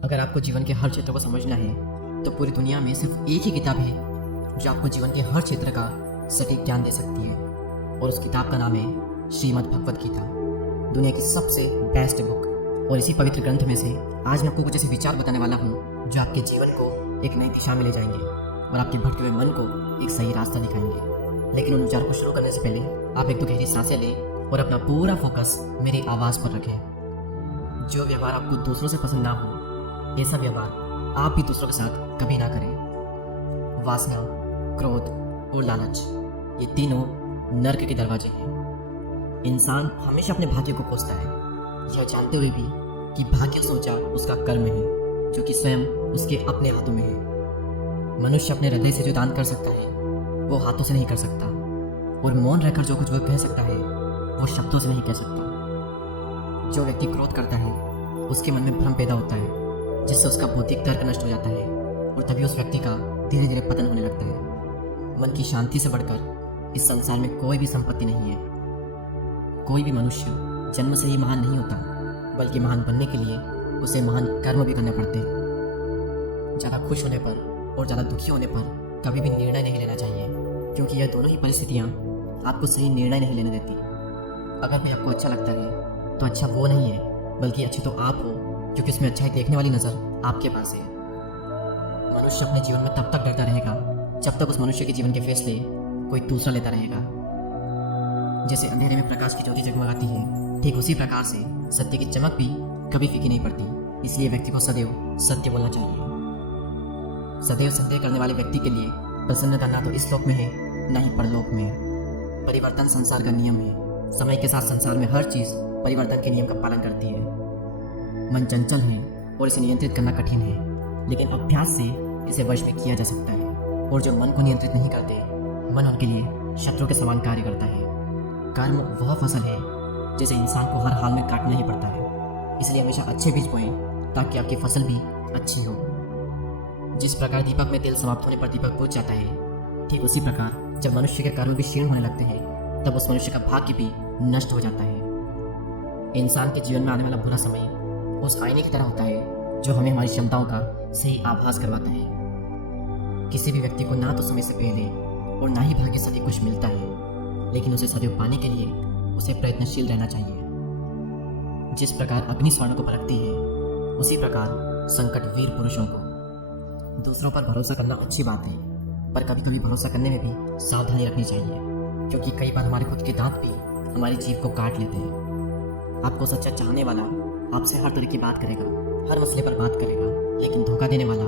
अगर आपको जीवन के हर क्षेत्र को समझना है तो पूरी दुनिया में सिर्फ एक ही किताब है जो आपको जीवन के हर क्षेत्र का सटीक ज्ञान दे सकती है, और उस किताब का नाम है श्रीमद् भगवत गीता, दुनिया की सबसे बेस्ट बुक। और इसी पवित्र ग्रंथ में से आज मैं आपको कुछ ऐसे विचार बताने वाला हूँ जो आपके जीवन को एक नई दिशा में ले जाएंगे और आपके भटके हुए मन को एक सही रास्ता दिखाएंगे। लेकिन उन विचारों को शुरू करने से पहले आप एक तो गहरी सांसें लें और अपना पूरा फोकस मेरी आवाज़ पर रखें। जो व्यवहार आपको दूसरों से पसंद ना हो, ऐसा व्यवहार आप भी दूसरों के साथ कभी ना करें। वासना, क्रोध और लालच, ये तीनों नर्क के दरवाजे हैं। इंसान हमेशा अपने भाग्य को खोजता है, यह जानते हुए भी कि भाग्य सोचा उसका कर्म है, जो कि स्वयं उसके अपने हाथों में है। मनुष्य अपने हृदय से जो दान कर सकता है वो हाथों से नहीं कर सकता, और मौन रहकर जो कुछ वह कह सकता है वो शब्दों से नहीं कह सकता। जो व्यक्ति क्रोध करता है उसके मन में भ्रम पैदा होता है, जिससे उसका बौद्धिक तर्क नष्ट हो जाता है और तभी उस व्यक्ति का धीरे धीरे पतन होने लगता है। मन की शांति से बढ़कर इस संसार में कोई भी संपत्ति नहीं है। कोई भी मनुष्य जन्म से ही महान नहीं होता, बल्कि महान बनने के लिए उसे महान कर्म भी करने पड़ते हैं। ज़्यादा खुश होने पर और ज़्यादा दुखी होने पर कभी भी निर्णय नहीं लेना चाहिए, क्योंकि यह दोनों ही परिस्थितियाँ आपको सही निर्णय नहीं लेने देती। अगर कोई आपको अच्छा लगता है तो अच्छा वो नहीं है, बल्कि अच्छे तो आप हो, क्योंकि उसमें अच्छाई देखने वाली नज़र आपके पास है। मनुष्य अपने जीवन में तब तक डरता रहेगा जब तक उस मनुष्य के जीवन के फैसले कोई दूसरा लेता रहेगा। जैसे अंधेरे में प्रकाश की ज्योति जगमगाती है, ठीक उसी प्रकार से सत्य की चमक भी कभी फीकी नहीं पड़ती। इसलिए व्यक्ति को सदैव सत्य बोलना चाहिए। सदैव संदेह करने वाले व्यक्ति के लिए प्रसन्नता ना तो इस लोक में है, ना ही परलोक में है। परिवर्तन संसार का नियम है। समय के साथ संसार में हर चीज़ परिवर्तन के नियम का पालन करती है। मन चंचल है और इसे नियंत्रित करना कठिन है, लेकिन अभ्यास से इसे वश में किया जा सकता है। और जो मन को नियंत्रित नहीं करते, मन उनके लिए शत्रु के समान कार्य करता है। कर्म वह फसल है जिसे इंसान को हर हाल में काटना ही पड़ता है। इसलिए हमेशा अच्छे बीज बोएं ताकि आपकी फसल भी अच्छी हो। जिस प्रकार दीपक में तेल समाप्त होने पर दीपक बुझ जाता है, ठीक उसी प्रकार जब मनुष्य के कर्म भी क्षीण होने लगते हैं, तब उस मनुष्य का भाग्य भी नष्ट हो जाता है। इंसान के जीवन में आने वाला बुरा समय उस आईने की तरह होता है जो हमें हमारी क्षमताओं का सही आभास करवाता है। किसी भी व्यक्ति को ना तो समय से पहले और ना ही भाग्य से कुछ मिलता है, लेकिन उसे सदैव पाने के लिए उसे प्रयत्नशील रहना चाहिए। जिस प्रकार अग्नि स्वर्ण को परखती है, उसी प्रकार संकट वीर पुरुषों को। दूसरों पर भरोसा करना अच्छी बात है, पर कभी कभी भरोसा करने में भी सावधानी रखनी चाहिए, क्योंकि कई बार हमारे खुद के दांत भी हमारी जीभ को काट लेते हैं। आपको सच्चा चाहने वाला आपसे हर तरह की बात करेगा, हर मसले पर बात करेगा, लेकिन धोखा देने वाला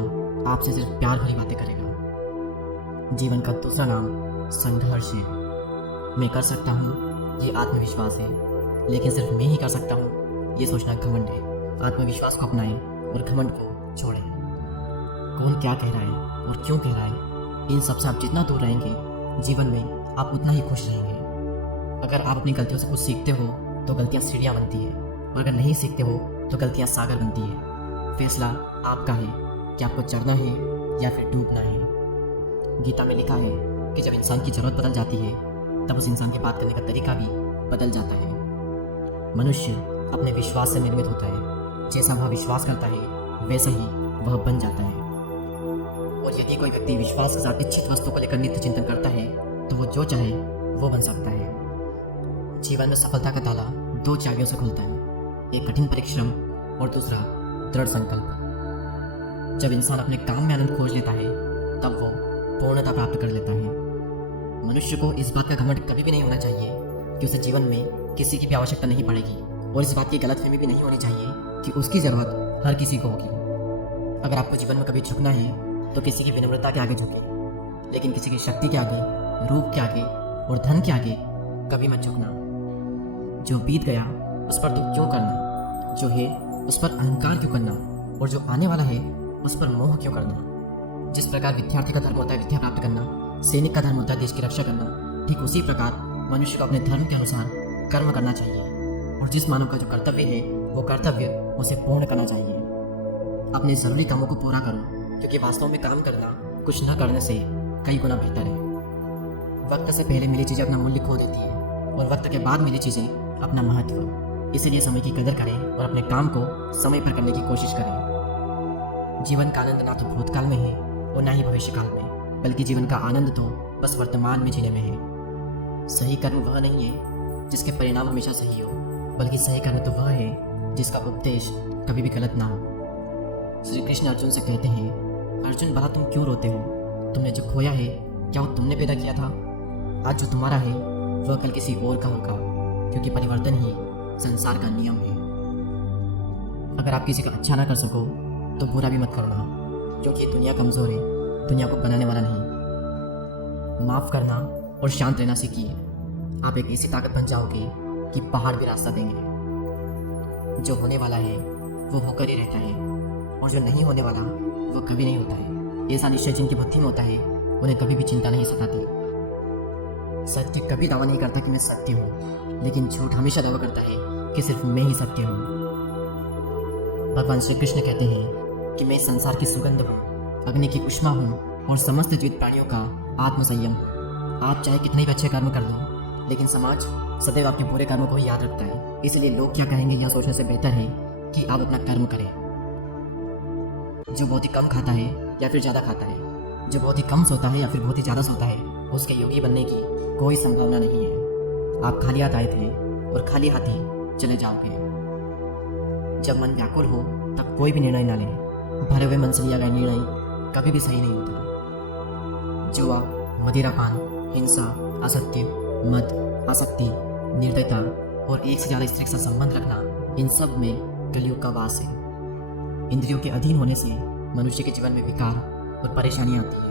आपसे सिर्फ प्यार भरी बातें करेगा। जीवन का दूसरा नाम संघर्ष है। मैं कर सकता हूँ ये आत्मविश्वास है, लेकिन सिर्फ मैं ही कर सकता हूँ ये सोचना घमंड है। आत्मविश्वास को अपनाएं और घमंड को छोड़ें। कौन क्या कह रहा है और क्यों कह रहा है, इन सबसे आप जितना दूर रहेंगे, जीवन में आप उतना ही खुश रहेंगे। अगर आप अपनी गलतियों से कुछ सीखते हो तो गलतियाँ सीढ़ियाँ बनती है, और अगर नहीं सीखते हो तो गलतियाँ सागर बनती है। फैसला आपका है कि आपको चढ़ना है या फिर डूबना है। गीता में लिखा है कि जब इंसान की जरूरत बदल जाती है, तब उस इंसान के बात करने का तरीका भी बदल जाता है। मनुष्य अपने विश्वास से निर्मित होता है। जैसा वह विश्वास करता है वैसा ही वह बन जाता है। और यदि कोई व्यक्ति विश्वास के साथ इच्छित वस्तु को लेकर नित्य चिंतन करता है, तो वो जो चाहे वो बन सकता है। जीवन में सफलता का ताला दो चाबियों से खुलता है, एक कठिन परिश्रम और दूसरा दृढ़ संकल्प। जब इंसान अपने काम में आनंद खोज लेता है, तब वो पूर्णता प्राप्त कर लेता है। मनुष्य को इस बात का घमंड कभी भी नहीं होना चाहिए कि उसे जीवन में किसी की भी आवश्यकता नहीं पड़ेगी, और इस बात की गलतफहमी भी नहीं होनी चाहिए कि उसकी ज़रूरत हर किसी को होगी। अगर आपको जीवन में कभी झुकना है तो किसी की विनम्रता के आगे झुकें, लेकिन किसी की शक्ति के आगे, रूप के आगे और धन के आगे कभी मत झुकना। जो बीत गया उस पर दुख क्यों करना, जो है उस पर अहंकार क्यों करना, और जो आने वाला है उस पर मोह क्यों करना। जिस प्रकार विद्यार्थी का धर्म होता है विद्या प्राप्त करना, सैनिक का धर्म होता है देश की रक्षा करना, ठीक उसी प्रकार मनुष्य को अपने धर्म के अनुसार कर्म करना चाहिए। और जिस मानव का जो कर्तव्य है वो कर्तव्य उसे पूर्ण करना चाहिए। अपने ज़रूरी कामों को पूरा करो, क्योंकि वास्तव में काम करना कुछ न करने से कई गुना बेहतर है। वक्त से पहले मिली चीज़ें अपना मूल्य खो देती है, और वक्त के बाद मिली चीज़ें अपना महत्व। इसलिए समय की कदर करें और अपने काम को समय पर करने की कोशिश करें। जीवन का आनंद ना तो भूतकाल में है और ना ही भविष्य काल में, बल्कि जीवन का आनंद तो बस वर्तमान में जीने में है। सही कर्म वह नहीं है जिसके परिणाम हमेशा सही हो, बल्कि सही कर्म तो वह है जिसका उपदेश कभी भी गलत ना हो। श्री कृष्ण अर्जुन से कहते हैं, अर्जुन भला तुम क्यों रोते हो? तुमने जो खोया है क्या वो तुमने पैदा किया था? आज जो तुम्हारा है वह कल किसी और का होगा, क्योंकि परिवर्तन ही संसार का नियम है। अगर आप किसी का अच्छा ना कर सको तो बुरा भी मत करना, क्योंकि दुनिया कमज़ोर है, दुनिया को बनाने वाला नहीं। माफ़ करना और शांत रहना सीखिए। आप एक ऐसी ताकत बन जाओगे कि पहाड़ भी रास्ता देंगे। जो होने वाला है वो होकर ही रहता है, और जो नहीं होने वाला वो कभी नहीं होता है। ऐसा निश्चय जिनकी बुद्धि में होता है उन्हें कभी भी चिंता नहीं सताती। सत्य कभी दावा नहीं करता कि मैं सत्य हूँ, लेकिन झूठ हमेशा दावा करता है कि सिर्फ मैं ही सत्य हूँ। भगवान श्री कृष्ण कहते हैं कि मैं इस संसार की सुगंध हूँ, अग्नि की उष्मा हूँ और समस्त जीवित प्राणियों का आत्मसंयम हूँ। आप चाहे कितने भी अच्छे कर्म कर लो, लेकिन समाज सदैव आपके बुरे कर्मों को ही याद रखता है। इसलिए लोग क्या कहेंगे यह सोचने से बेहतर है कि आप अपना कर्म करें। जो बहुत ही कम खाता है या फिर ज़्यादा खाता है, जो बहुत ही कम सोता है या फिर बहुत ही ज़्यादा सोता है, उसके योगी बनने की कोई संभावना नहीं है। आप खाली हाथ आए थे और खाली हाथ ही चले जाओगे। जब मन व्याकुल हो तब कोई भी निर्णय ना लें। भरे हुए मन से लिया गया निर्णय कभी भी सही नहीं होता। जुआ, मदिरापान, हिंसा, असत्य, मद, आसक्ति, निर्दयता और एक से ज़्यादा स्त्री से संबंध रखना, इन सब में कलयुग का वास है। इंद्रियों के अधीन होने से मनुष्य के जीवन में विकार और परेशानियां आती है।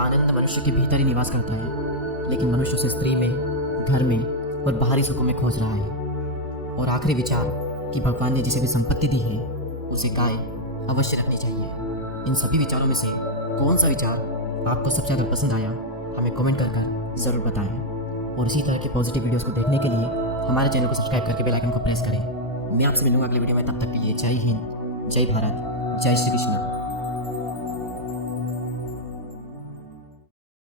आनंद मनुष्य के भीतर ही निवास करता है, लेकिन मनुष्य उसे स्त्री में, घर में और बाहरी सुखों में खोज रहा है। और आखिरी विचार कि भगवान ने जिसे भी संपत्ति दी है उसे गाय अवश्य रखनी चाहिए। इन सभी विचारों में से कौन सा विचार आपको सबसे ज़्यादा पसंद आया, हमें कमेंट कर ज़रूर बताएं। और इसी तरह के पॉजिटिव वीडियोस को देखने के लिए हमारे चैनल को सब्सक्राइब करके बेल आइकन को प्रेस करें। मैं आपसे मिलूंगा अगले वीडियो में, तब तक के लिए जय हिंद, जय भारत, जय श्री कृष्ण।